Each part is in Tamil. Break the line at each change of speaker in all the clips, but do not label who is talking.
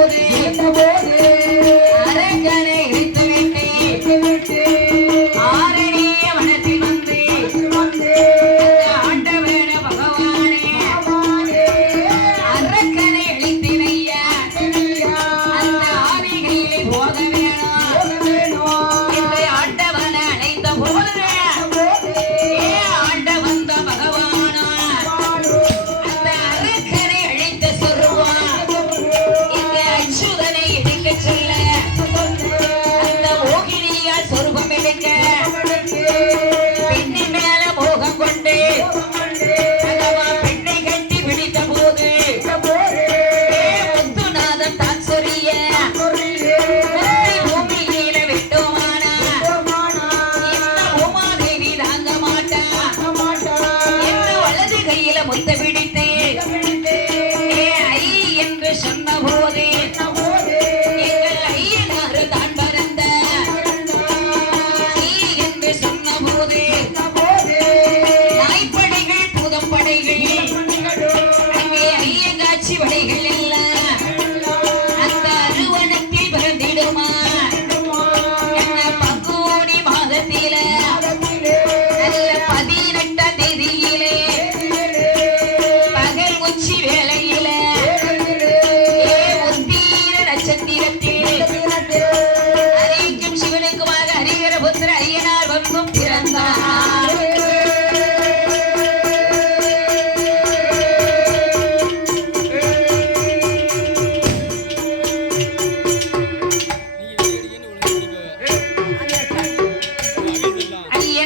போது இருந்த
போது
அரங்கனை இடித்து விட்டு இடித்து
விட்டு
ஆரணிய மனத்தில் வந்து மனத்தில் அழைத்த போது வலது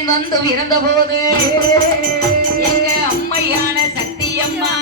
வந்து இருந்தபோது எங்க அம்மையான சக்தியம்மா